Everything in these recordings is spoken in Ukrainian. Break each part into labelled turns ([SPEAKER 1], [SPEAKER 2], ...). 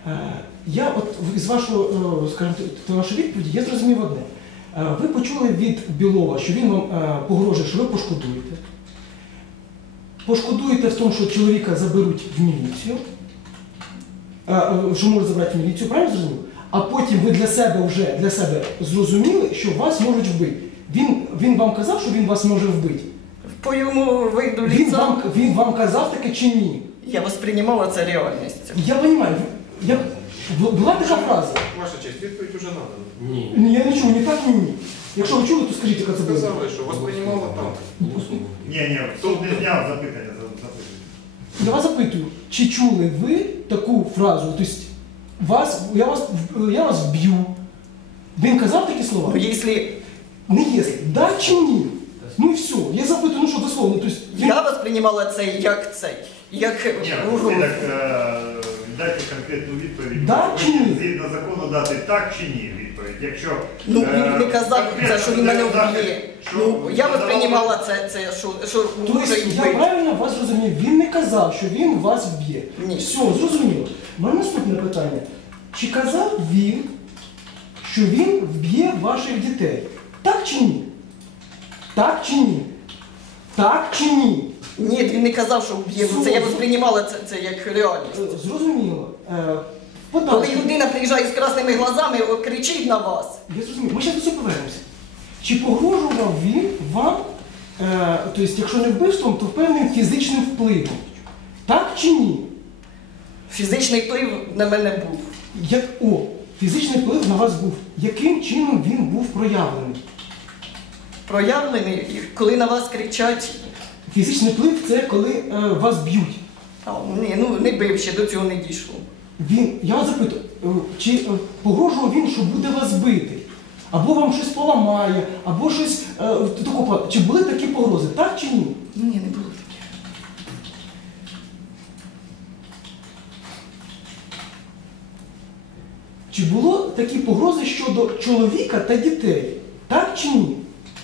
[SPEAKER 1] Я от із вашого, скажімо, вашої відповіді я зрозумів одне. Ви почули від Білова, що він вам погрожує, що ви пошкодуєте. Пошкодуєте в тому, що чоловіка заберуть в міліцію, що можуть забрати в міліцію, правильно зрозумів? А потім ви для себе зрозуміли, що вас можуть вбити. Він вам казав, що він вас може вбити?
[SPEAKER 2] По йому виду лица.
[SPEAKER 1] Він вам казав таке чи ні?
[SPEAKER 2] Я воспринимала це реальністю.
[SPEAKER 1] Я розумію. Була така фраза?
[SPEAKER 3] Ваша честь, відповідь вже надана.
[SPEAKER 1] Ні. Я не чув, ні так, ні ні. Якщо ви чули, то скажіть, яка це була.
[SPEAKER 3] Сказали, що воспринимала там.
[SPEAKER 4] Ні, суд не зняв запитання.
[SPEAKER 1] Я вас запитую, чи чули ви таку фразу? Тобто, я вас вб'ю. Він казав такі слова?
[SPEAKER 2] Ну, якщо...
[SPEAKER 1] Не якщо. Да чи ні? Ну і все. Я запитую, ну що дословно. Тобто,
[SPEAKER 2] Я воспринимала це як цей. Як угрозу.
[SPEAKER 4] Дайте конкретну відповідь.
[SPEAKER 1] Да чи ні?
[SPEAKER 4] Згідно закону дати так чи ні відповідь. Якщо...
[SPEAKER 2] Ну, він не казав, що він мене вб'є. Ну, я воспринимала це, що може і
[SPEAKER 1] Тобто, я
[SPEAKER 2] вбити.
[SPEAKER 1] правильно вас зрозумів, він не казав, що він вас вб'є.
[SPEAKER 2] Ні.
[SPEAKER 1] Все, зрозуміло. У мене наступне питання. Чи казав він, що він вб'є ваших дітей? Так чи ні? Так чи ні? Так чи ні?
[SPEAKER 2] Ні, він не казав, що вб'є. Це я воспринимала це як реальність.
[SPEAKER 1] Зрозуміло.
[SPEAKER 2] Коли людина приїжджає з красними глазами, кричить на вас.
[SPEAKER 1] Я зрозумів. Ми зараз до цього повернемося. Чи погрожував він вам, тобто, якщо не вбивством, то певним фізичним впливом? Так чи ні?
[SPEAKER 2] Фізичний вплив на мене був.
[SPEAKER 1] Фізичний вплив на вас був. Яким чином він був проявлений?
[SPEAKER 2] Проявлений, коли на вас кричать.
[SPEAKER 1] Фізичний вплив – це коли вас б'ють.
[SPEAKER 2] Ні, ну не бив, ще до цього не дійшло.
[SPEAKER 1] Я вас запитую, чи погрожував він, що буде вас бити? Або вам щось поламає, або щось такого. Чи були такі погрози, так чи ні?
[SPEAKER 2] Ні, не було таке.
[SPEAKER 1] Чи було такі погрози щодо чоловіка та дітей, так чи ні?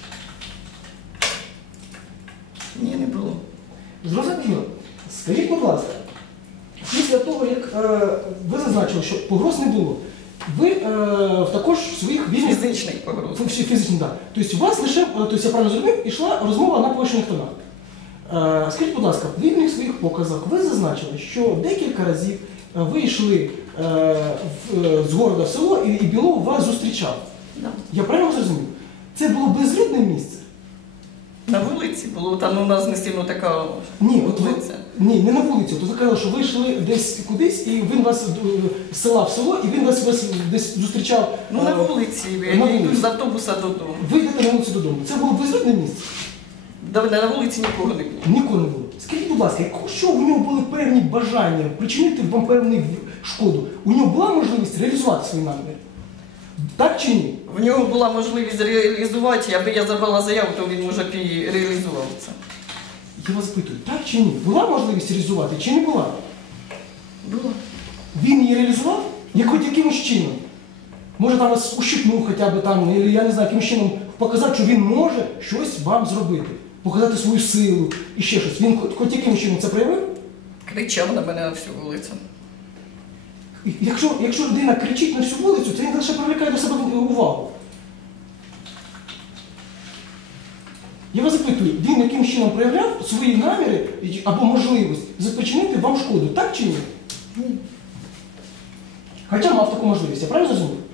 [SPEAKER 2] Ні, не було.
[SPEAKER 1] Зрозуміло. Скажіть, будь ласка, після того, як ви зазначили, що погроз не було, ви також в своїх вільних...
[SPEAKER 2] Фізичний погроз.
[SPEAKER 1] Фізичний, так. Тобто у вас лише, тобто я правильно зрозумів, йшла розмова на повищених тонах. Скажіть, будь ласка, в вільних своїх показах ви зазначили, що декілька разів ви йшли з города в село і Білов вас зустрічав.
[SPEAKER 2] Да.
[SPEAKER 1] Я правильно зрозумів? Це було безлюдне місце?
[SPEAKER 2] На вулиці було, там у нас не сильно така вулиця.
[SPEAKER 1] Ні, не на вулиці. То ви казали, що ви йшли десь кудись, і він вас з села в село, і він вас десь зустрічав.
[SPEAKER 2] Ну, на вулиці. Я йду з автобуса додому.
[SPEAKER 1] Ви йдете на вулицю додому. Це було безлюдне місце?
[SPEAKER 2] На вулиці нікого не було.
[SPEAKER 1] Нікого не було. Скажіть, будь ласка, якщо у нього були певні бажання причинити вам певну шкоду, у нього була можливість реалізувати свої наміри? Так чи ні?
[SPEAKER 2] В нього була можливість реалізувати, аби я забрала заяву, то він, може, б і реалізував це.
[SPEAKER 1] Я вас запитую, так чи ні? Була можливість реалізувати чи не була?
[SPEAKER 2] Було.
[SPEAKER 1] Він її реалізував? Якимось чином? Може там вас ущипнув хоча б там, я не знаю, яким чином показати, що він може щось вам зробити. Показати свою силу і ще щось. Він хоч яким чином це проявив?
[SPEAKER 2] Кричав на мене на всю вулицю.
[SPEAKER 1] Якщо людина кричить на всю вулицю, це він лише привлекає до себе увагу. Я вас запитую, він яким чином проявляв свої наміри або можливість запричинити вам шкоду, так чи ні?
[SPEAKER 2] Ні.
[SPEAKER 1] Хоча мав таку можливість, я правильно зрозумів?